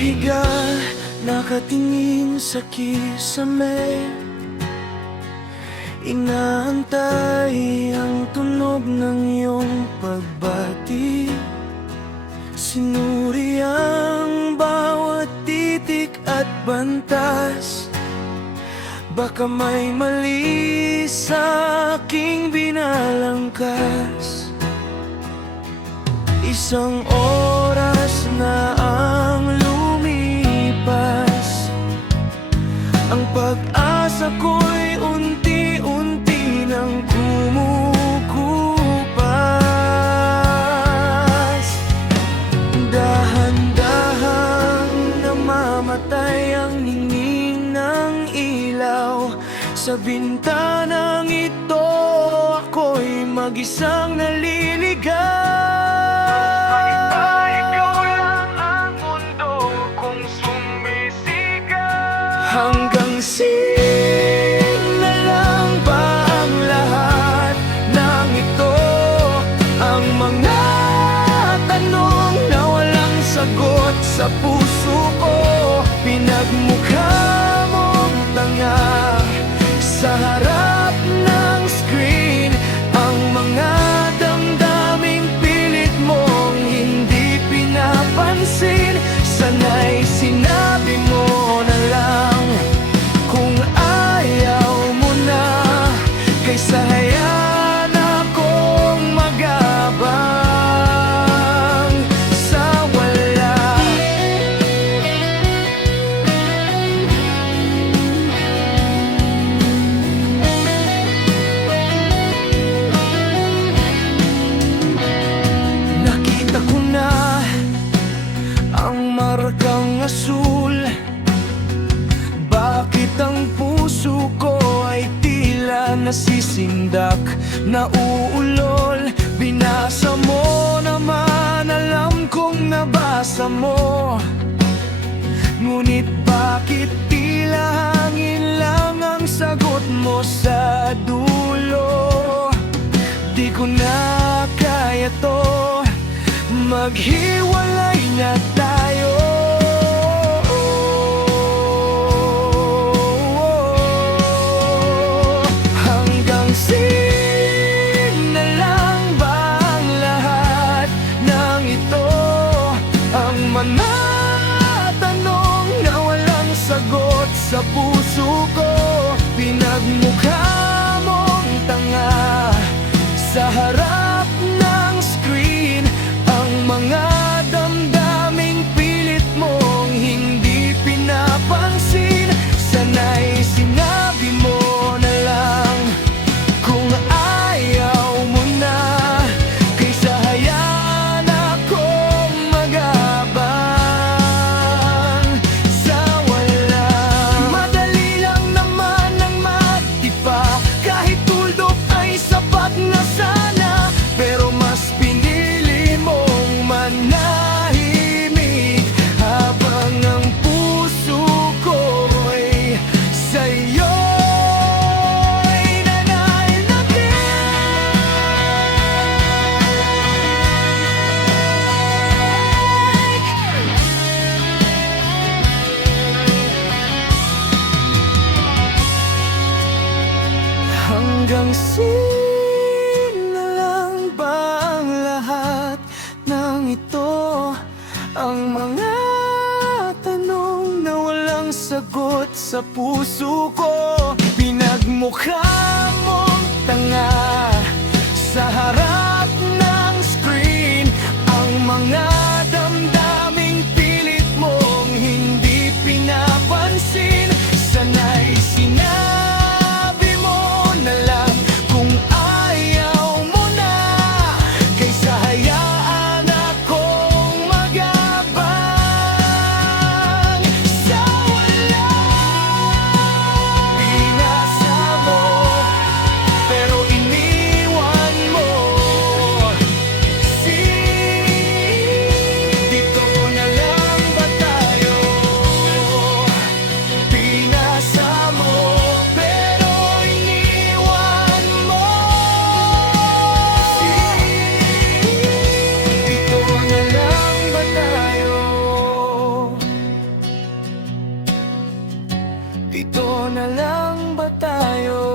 Nakahiga, nakatingin sa kisame, inaantay ang tunog ng iyong pagbati. Sinuri ang bawat titik at bantas, baka may mali sa aking binalangkas. Isang oras na ang lumipas, ang pag-asa ko'y unti-unti nang kumukupas. Dahan-dahang namamatay ang ningning ng ilaw. Sa bintanang ito ako'y mag-isang naliligaw. Hanggang sin na lang ba ang lahat ng ito? Ang mga tanong na walang sagot sa puso ko. Pinagmukha mong tanga sa harap ng screen. Ang mga damdaming pilit mong hindi pinapansin. Sana'y sinabi mo na lang kung ayaw mo na, kaysa hayaan akong magabang sa wala. Nakita ko na ang markang asul. Bakit ang puso ko ay tila nasisindak, nauulol? Binasa mo naman, alam kong nabasa mo. Ngunit bakit tila hangin lang ang sagot mo sa dulo? Di ko na kaya to, maghiwalay na tayo. Hanggang sin na lang ba ang lahat ng ito? Ang mga tanong na walang sagot sa puso ko. Pinagmukha mong tanga sa harap ng screen. Ang mga damdaming pilit mong hindi pinapansin. Sana'y sinabi mo na lang kung ayaw mo na, kaysa hayaan akong magabang sa wala. Madali lang naman ang magtipa, kahit tuldok ay sapat na sana. Pero mas pinili mong manahimik habang ang puso ko'y sa'yo'y nananatili. Hanggang sin na lang ba ang lahat ng ito? Ang mga tanong na walang sagot sa puso ko. Pinagmukha mong tanga sa harap ng screen. Ang mga damdaming pilit mong hindi pinapansin. Sana'y sinabi mo na lang kung ayaw mo na, kaysa hayaan akong magabang sa wala. Pinasa mo pero iniwan mo Dito na lang ba tayo?